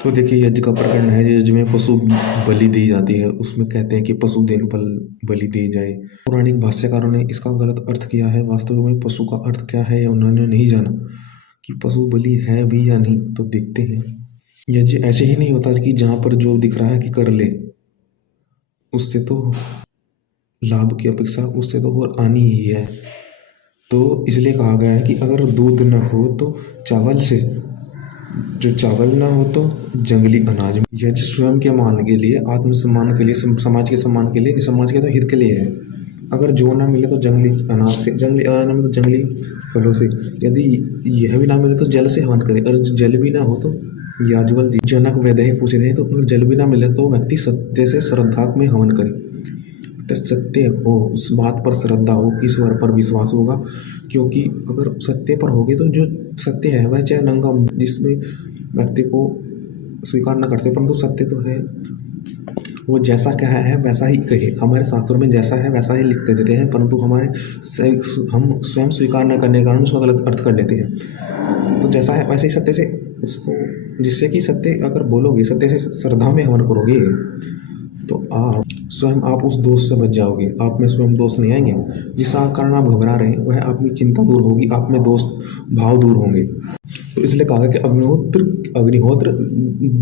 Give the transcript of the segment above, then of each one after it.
तो देखिए यज्ञ का प्रकरण है। यज्ञ में पशु बलि दी जाती है, उसमें कहते हैं कि पशु देन बलि दी जाए। पौराणिक भाष्यकारों ने इसका गलत अर्थ किया है। वास्तव में पशु का अर्थ क्या है उन्होंने नहीं जाना कि पशु बलि है भी या नहीं। तो देखते हैं। यज्ञ ऐसे ही नहीं होता कि जहाँ पर जो दिख रहा है कि कर ले, उससे तो लाभ की अपेक्षा उससे तो और आनी ही है। तो इसलिए कहा गया है कि अगर दूध न हो तो चावल से, जो चावल ना हो तो जंगली अनाज। यज्ञ स्वयं के मान के लिए, आत्मसम्मान के लिए, समाज के सम्मान के लिए, समाज के तो हित के लिए है। अगर जो ना मिले तो जंगली अनाज से, जंगली अनाज ना मिले तो जंगली फलों से, यदि यह भी ना मिले तो जल से हवन करे। और जल भी ना हो तो याज्ञवल्क्य जी जनक वैदेही पूछ रहे हैं, तो अगर जल भी ना मिले तो व्यक्ति सत्य से श्रद्धा में हवन करे। सत्य हो, उस बात पर श्रद्धा हो, ईश्वर पर विश्वास होगा। क्योंकि अगर सत्य पर होगे तो जो सत्य है वह चाहे नंगा, जिसमें व्यक्ति को स्वीकार न करते, परंतु सत्य तो है, वो जैसा कहा है वैसा ही कहे। हमारे शास्त्रों में जैसा है वैसा ही लिखते देते हैं, परंतु हम स्वयं स्वीकार न करने के कारण उसका गलत अर्थ कर लेते हैं। तो जैसा है वैसे ही सत्य से उसको, जिससे कि सत्य अगर बोलोगे, सत्य से श्रद्धा में हवन करोगे, तो आप स्वयं आप उस दोष से बच जाओगे। आप में स्वयं दोष नहीं आएंगे। जिसका कारण आप घबरा रहे हैं वह आप में चिंता दूर होगी, आप में दोष भाव दूर होंगे। तो इसलिए कहा कि अग्निहोत्र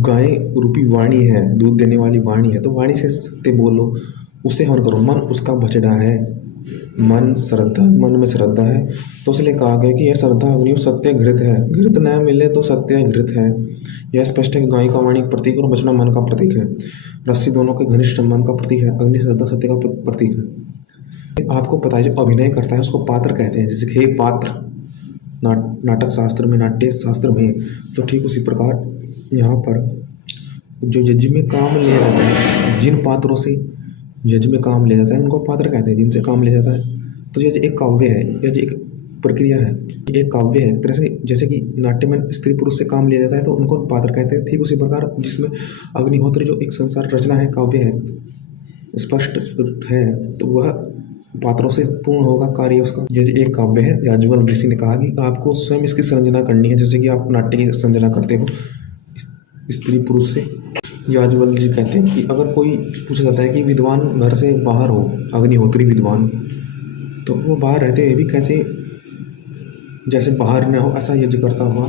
गाय रूपी वाणी है, दूध देने वाली वाणी है। तो वाणी से सत्य बोलो, उससे हवन करो। मन उसका बछड़ा है, मन श्रद्धा, मन में श्रद्धा है। तो इसलिए कहा गया कि यह श्रद्धा अग्नि सत्य घृत है। घृत न मिले तो सत्य घृत है। यह स्पष्ट है कि गाय का वाणी प्रतीक और बछड़ा मन का प्रतीक है। रस्सी दोनों के घनिष्ठ संबंध का प्रतीक है। अग्नि श्रद्धा सत्य का प्रतीक है। आपको पता है जो अभिनय करता है उसको पात्र कहते हैं। जैसे हे पात्र नाटक शास्त्र में, नाट्य शास्त्र में, तो ठीक उसी प्रकार यहाँ पर जो यज्ञ में काम लिया जाता है, जिन पात्रों से यज्ञ में काम लिया जाता है उनको पात्र कहते हैं, जिनसे काम लिया जाता है। तो यज्ञ एक काव्य है, यज्ञ एक प्रक्रिया है, एक काव्य है। एक तरह से जैसे कि नाट्य में स्त्री पुरुष से काम लिया जाता है तो उनको पात्र कहते हैं। ठीक उसी प्रकार जिसमें अग्निहोत्र जो एक संसार रचना है, काव्य है, स्पष्ट है, तो वह पात्रों से पूर्ण होगा कार्य उसका। यज्ञ एक काव्य है। याज्ञवल्क्य ऋषि ने कहा कि आपको स्वयं इसकी संरचना करनी है, जैसे कि आप नाट्य की संरचना करते हो स्त्री पुरुष से। याज्ञवल्क्य जी कहते हैं कि अगर कोई पूछा जाता है कि विद्वान घर से बाहर हो, अग्निहोत्री विद्वान, तो वो बाहर रहते हुए भी कैसे, जैसे बाहर न हो ऐसा यज्ञ करता हुआ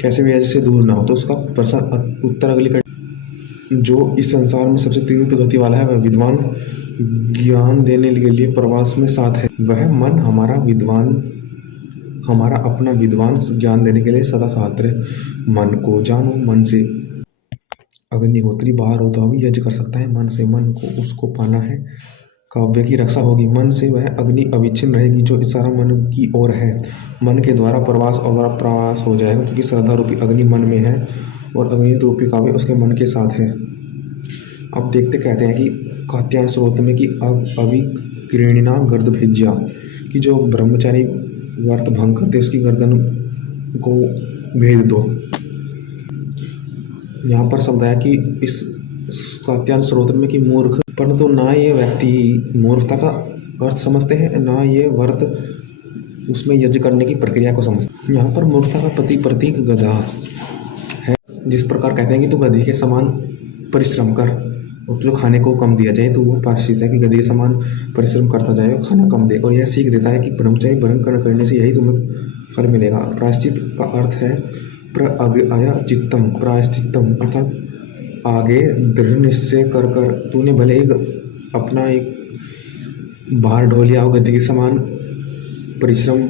कैसे भी यज्ञ से दूर ना हो। तो उसका उत्तर अगली जो इस संसार में सबसे तीव्र गति वाला है वह विद्वान ज्ञान देने के लिए प्रवास में साथ है। वह मन हमारा विद्वान, हमारा अपना विद्वान ज्ञान देने के लिए सदा साथ रहे। मन को जानो, मन से अग्निहोत्री बाहर होता हुआ यज्ञ कर सकता है। मन से, मन को उसको पाना है। काव्य की रक्षा होगी। मन से वह अग्नि अविच्छिन्न रहेगी जो इशारा मन की ओर है। मन के द्वारा प्रवास हो जाएगा, क्योंकि श्रद्धा रूपी अग्नि मन में है और अग्नि रूपी काव्य उसके मन के साथ है। अब देखते कहते हैं कि कात्यायन स्रोत में कि अविक्रीणिना गर्द भेज्या, कि जो ब्रह्मचारी व्रत भंग करते उसकी गर्दन को भेद दो। यहाँ पर शब्द है कि इस कात्यायन स्रोत में कि मूर्ख, परंतु ना ये व्यक्ति मूर्खता का अर्थ समझते हैं, ना ये व्रत उसमें यज्ञ करने की प्रक्रिया को समझते हैं। यहाँ पर मूर्खता का प्रतीक गधा है। जिस प्रकार कहते हैं कि तू गधे के समान परिश्रम कर और जो खाने को कम दिया जाए, तो वो प्रायश्चित है कि गधे के समान परिश्रम करता जाए और खाना कम दे। और यह सीख देता है कि ब्रह्मचारी भरण करने से यही तुम्हें फल मिलेगा। प्रायश्चित का अर्थ है प्रायश्चित्तम, प्रायश्चित्तम अर्थात आगे दृढ़ निश्चय कर तूने भले ही अपना एक भार ढो लिया हो, गधे के समान परिश्रम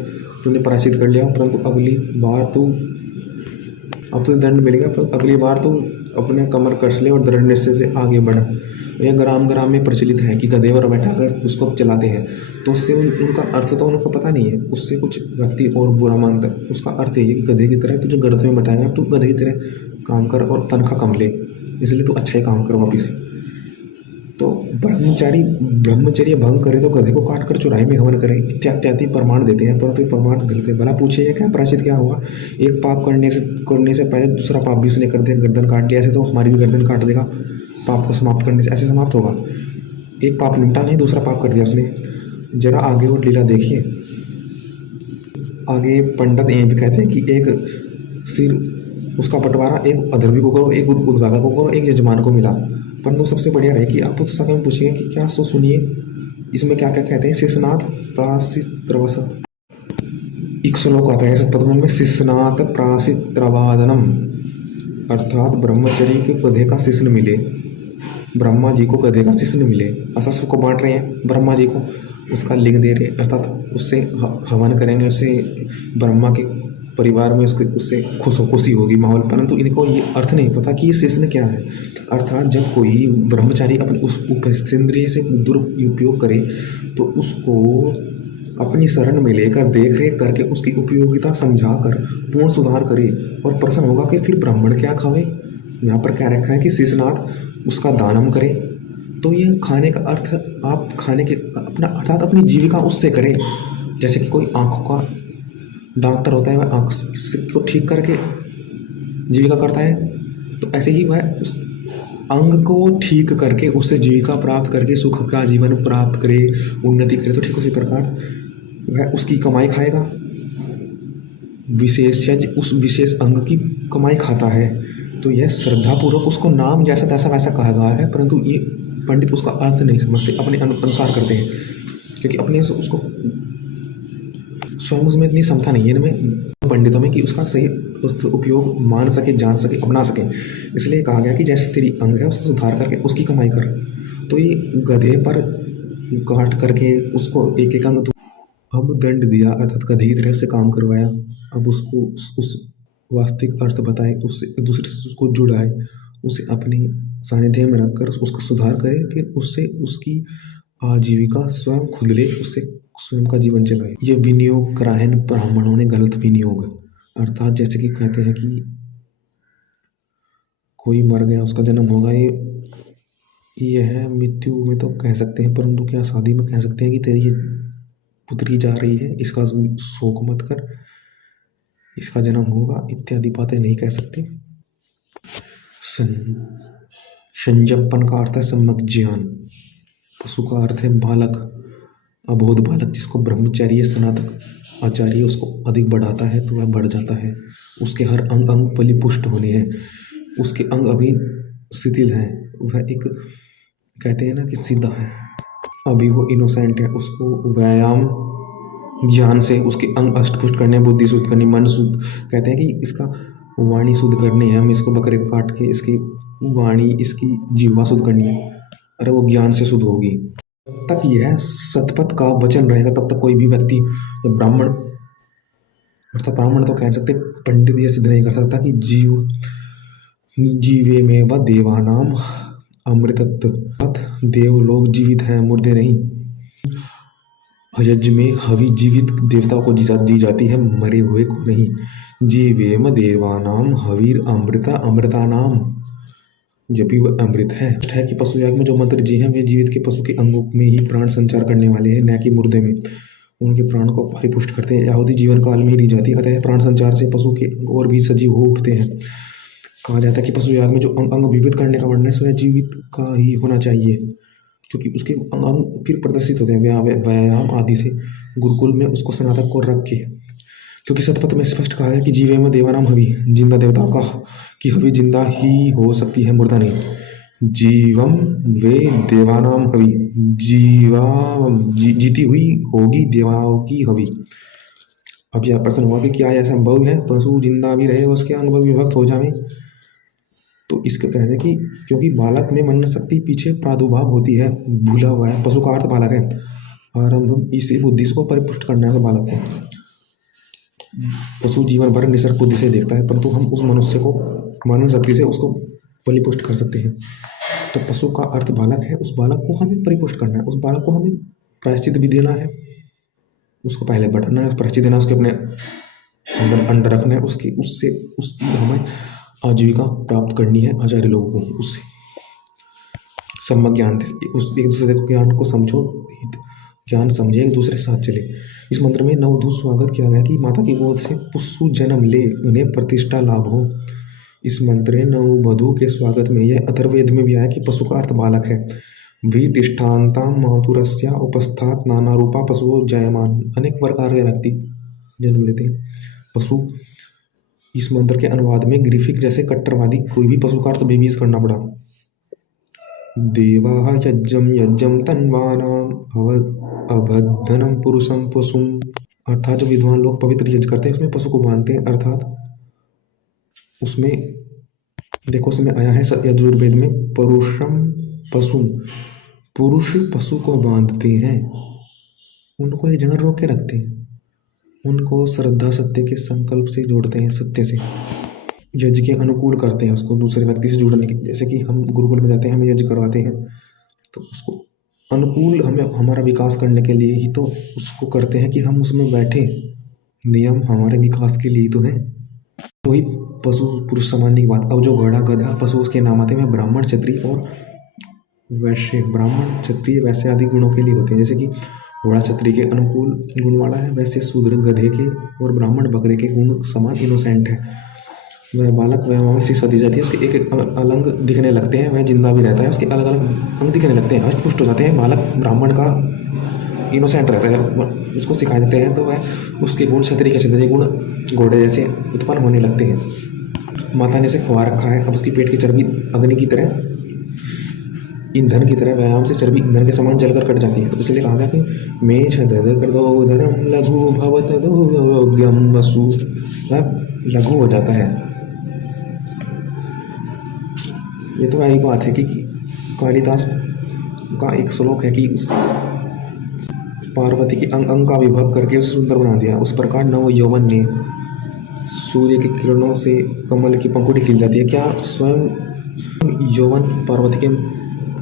तूने प्रायश्चित कर लिया हो, परंतु अगली बार अब तुझे दंड मिलेगा, पर अगली बार तू अपने कमर कस ले और दृढ़ निश्चय से आगे बढ़। यह ग्राम में प्रचलित है कि गधे पर बैठाकर उसको चलाते हैं, तो उससे उनका अर्थ तो उनको पता नहीं है, उससे कुछ व्यक्ति और बुरा मानता है। उसका अर्थ यही है कि गधे की तरह तुझे गर्दन में बैठाएगा, तू गधे की तरह काम कर और तनख्वाह कम ले, इसलिए तू अच्छा ही काम कर वापिस। तो ब्रह्मचर्य भंग करे तो गधे को काट कर चौराहे में हवन करे, इत्यादि प्रमाण देते हैं, परंतु प्रमाण गलत है। भला पूछिए क्या प्रायश्चित क्या होगा? एक पाप करने से पहले दूसरा पाप भी उसने कर दिया, गर्दन काट लिया, ऐसे तो हमारी भी गर्दन काट देगा। पाप को समाप्त करने से ऐसे समाप्त होगा। एक पाप निपटा नहीं, दूसरा पाप कर दिया उसने। जरा आगे और लीला देखिए। आगे पंडित यहीं भी कहते हैं कि एक सिर उसका बंटवारा एक अधर्मी को करो, एक उद्गाता को करो, एक यजमान को मिला। परंतु सबसे बढ़िया रहे कि आप उस समय में पूछिए कि क्या सो सुनिए इसमें क्या क्या कहते हैं। शिशनाथ प्रासित्रवस, एक श्लोक आता है सतपथ में, शिशनाथ प्रासित्रवादनम, अर्थात ब्रह्मचर्य के गधे का शिष्य मिले, ब्रह्मा जी को गधे का शिष्य मिले, ऐसा सबको बांट रहे हैं ब्रह्मा जी को, उसका लिंग दे रहे, अर्थात उससे हवन करेंगे, उससे ब्रह्मा के परिवार में उससे खुशी होगी माहौल। परंतु इनको ये अर्थ नहीं पता कि ये शिष्य क्या है। अर्थात जब कोई ब्रह्मचारी अपने उस उपस्थिंद्रिय से दुरुपयोग करे तो उसको अपनी शरण में लेकर देख रेख करके उसकी उपयोगिता समझाकर पूर्ण सुधार करे और प्रसन्न होगा कि फिर ब्राह्मण क्या खावे। यहाँ पर क्या रखा है कि शिशनाथ उसका दानम करे। तो ये खाने का अर्थ आप खाने के अपना अर्थात अपनी जीविका उससे करें। जैसे कि कोई आँखों का डॉक्टर होता है, वह आँख को ठीक करके जीविका करता है, तो ऐसे ही वह उस अंग को ठीक करके उससे जीविका प्राप्त करके सुख का जीवन प्राप्त करे, उन्नति करे। तो ठीक उसी प्रकार वह उसकी कमाई खाएगा, विशेषज्ञ उस विशेष अंग की कमाई खाता है। तो यह श्रद्धापूर्वक उसको नाम जैसा तैसा वैसा कहा गया है, परंतु ये पंडित उसका अर्थ नहीं समझते, अपने अनुसार करते हैं, क्योंकि अपने से उसको स्वयं उसमें इतनी क्षमता नहीं है इनमें पंडितों में कि उसका सही उपयोग मान सके, जान सके, अपना सके। इसलिए कहा गया कि जैसे तेरी अंग है उसको सुधार करके उसकी कमाई कर। तो ये गधे पर काट करके उसको एक एक अंग अब दंड दिया, अर्थात गधे की तरह से काम करवाया। अब उसको उस वास्तविक अर्थ बताए, उससे दूसरे से उसको जुड़ाए, उसे अपने सानिध्य में रखकर उसको सुधार करे, फिर उससे उसकी आजीविका स्वयं खुद ले, उससे स्वयं का जीवन चलाए। ये विनियोग कराए ब्राह्मणों ने, गलत विनियोग। अर्थात जैसे कि कहते हैं कि कोई मर गया उसका जन्म होगा, ये है मृत्यु में तो कह सकते हैं, परंतु क्या शादी में कह सकते हैं कि तेरी पुत्री जा रही है, इसका शोक मत कर, इसका जन्म होगा, इत्यादि बातें नहीं कह सकते। संजप्पन का अर्थ है सम्यक ज्ञान, पशु का अर्थ है बालक, अबोध बालक, जिसको ब्रह्मचार्य स्नातक आचार्य उसको अधिक बढ़ाता है तो वह बढ़ जाता है। उसके हर अंग अंग परिपुष्ट होने हैं, उसके अंग अभी शिथिल हैं, वह एक कहते हैं ना कि सीधा है, अभी वो इनोसेंट है। उसको व्यायाम ज्ञान से उसके अंग अष्टपुष्ट करने, बुद्धि शुद्ध करनी, मन शुद्ध, कहते हैं कि इसका वाणी शुद्ध करनी है, हम इसको बकरे को काट के इसकी वाणी, इसकी जीवा शुद्ध करनी है, अरे वो ज्ञान से शुद्ध होगी। तक यह सतपथ का वचन रहेगा तब तक कोई भी व्यक्ति ब्राह्मण, अर्थात ब्राह्मण तो कह सकते, पंडित यह सिद्ध नहीं कर सकता कि जीवे में व देवानाम अमृतत्व, देव लोग जीवित हैं, मुर्दे नहीं। यज्ञ में हवि जीवित देवताओं को दी जाती है, मरे हुए को नहीं। जीवेम देवानाम हवीर अमृता अमृतानाम, जब भी वह अमृत है कि पशु याग में जो मंत्र जी हैं वे जीवित के पशु के अंगों में ही प्राण संचार करने वाले हैं, न कि मुर्दे में। उनके प्राण को परिपुष्ट करते हैं। आहुति जीवन काल में ही दी जाती है, अतः प्राण संचार से पशु के अंग और भी सजीव हो उठते हैं। कहा जाता है कि पशु याग में जो अंग विविध करने का वर्णन है सो जीवित का ही होना चाहिए, क्योंकि उसके अंग फिर प्रदर्शित होते हैं व्यायाम आदि से। गुरुकुल में उसको स्नातक को रख के, क्योंकि सतपथ में स्पष्ट कहा है कि जीवे में देवानाम हवि, जिंदा देवता का कि हवि जिंदा ही हो सकती है, मुर्दा नहीं। जीवम वे देवानाम हवि, जीती हुई होगी देवाओं की हवि। अब यह प्रश्न हुआ कि क्या यह संभव है पशु जिंदा भी रहे उसके अंग विभक्त हो जाए? तो इसके कहते हैं कि क्योंकि बालक में मन शक्ति पीछे प्रादुर्भाव होती है, भूला हुआ है, पशु का अर्थ बालक है, आरंभ इसी बुद्धि को परिपुष्ट करना है बालक को। पशु जीवन भर निसर्ग बुद्धि से देखता है, परंतु हम उस मनुष्य को मानव शक्ति से उसको परिपुष्ट कर सकते हैं। तो पशु का अर्थ बालक है, उस बालक को हमें परिपुष्ट करना है, उस बालक को हमें प्रायश्चित भी देना है, उसको पहले बढ़ाना है, प्रायश्चित देना, उसके अपने अंदर रखना है, उसकी हमें आजीविका प्राप्त करनी है आचार्य लोगों को। उससे सम्यक ज्ञान, उस एक दूसरे को ज्ञान को समझो, ज्ञान समझे, एक दूसरे के साथ चले। इस मंत्र में नवधू स्वागत किया गया कि माता की गोद से पुष्सु जन्म ले, उन्हें प्रतिष्ठा लाभ हो। इस मंत्र में नववधू के स्वागत में यह अथर्ववेद में भी आया कि पशु का अर्थ बालक है। वितिष्ठान्ता मातुरस्या उपस्थात नाना रूपा पशुओं जायमान, अनेक प्रकार के व्यक्ति जन्म लेते हैं। पशु इस मंत्र के अनुवाद में ग्रिफिक जैसे कट्टरवादी कोई भी पशु का अर्थ बेबीज करना पड़ा। देवा यज्ञम यज्ञम तन्वानाम अबद्धनम पुरुषम पशुम, अर्थात जो विद्वान लोग पवित्र यज्ञ करते हैं उसमें पशु को बांधते हैं, अर्थात उसमें देखो उसमें आया है यजुर्वेद में पुरुषम पशुम, पुरुष पशु को बांधते हैं, उनको एक जगह रोक के रखते हैं, उनको श्रद्धा सत्य के संकल्प से जोड़ते हैं, सत्य से यज्ञ के अनुकूल करते हैं, उसको दूसरे व्यक्ति से जोड़ने के, जैसे कि हम गुरुकुल में जाते हैं, हम यज्ञ करवाते हैं तो उसको अनुकूल हमें हमारा विकास करने के लिए ही तो उसको करते हैं कि हम उसमें बैठे, नियम हमारे विकास के लिए तो है। तो ही पशु पुरुष समानने की बात। अब जो घोड़ा गधा पशु उसके नाम आते हैं ब्राह्मण क्षत्रिय और वैश्य, ब्राह्मण क्षत्रिय वैश्य आदि गुणों के लिए होते हैं, जैसे कि घोड़ा क्षत्रिय के अनुकूल गुण वाला है, वैसे शूद्र गधे के और ब्राह्मण बकरे के गुण समान इनोसेंट है। वह बालक वह शिक्षा दी जाती है, उसके एक एक अलग दिखने लगते हैं, वह जिंदा भी रहता है, उसके अलग अलग अंग दिखने लगते हैं, हष्ट-पुष्ट हो जाते हैं। बालक ब्राह्मण का इनोसेंट रहता है, उसको सिखा देते हैं तो वह उसके गुण क्षत्रिय के क्षत्रिय गुण घोड़े जैसे उत्पन्न होने लगते हैं। माता ने इसे खुआ रखा है, अब उसकी पेट की चर्बी अग्नि की तरह, ईंधन की तरह, व्यायाम से चर्बी ईंधन के समान जलकर कट जाती है। तो इसलिए कहा गया कि मे छदद कर दो उदरम लघु भवत दोग्यम वसु, वह लघु हो जाता है। ये तो वही बात है कि कालिदास का एक श्लोक है कि उस पार्वती की अंग अंग का विभव करके उसे सुंदर बना दिया। उस प्रकार नव यौवन ने, सूर्य की किरणों से कमल की पंखुड़ी खिल जाती है। क्या स्वयं यौवन पार्वती के,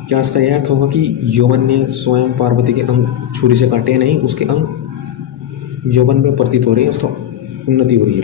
क्या इसका यह अर्थ होगा कि यौवन ने स्वयं पार्वती के अंग छुरी से काटे? नहीं, उसके अंग यौवन में प्रतीत हो रहे हैं, उसका उन्नति हो रही है।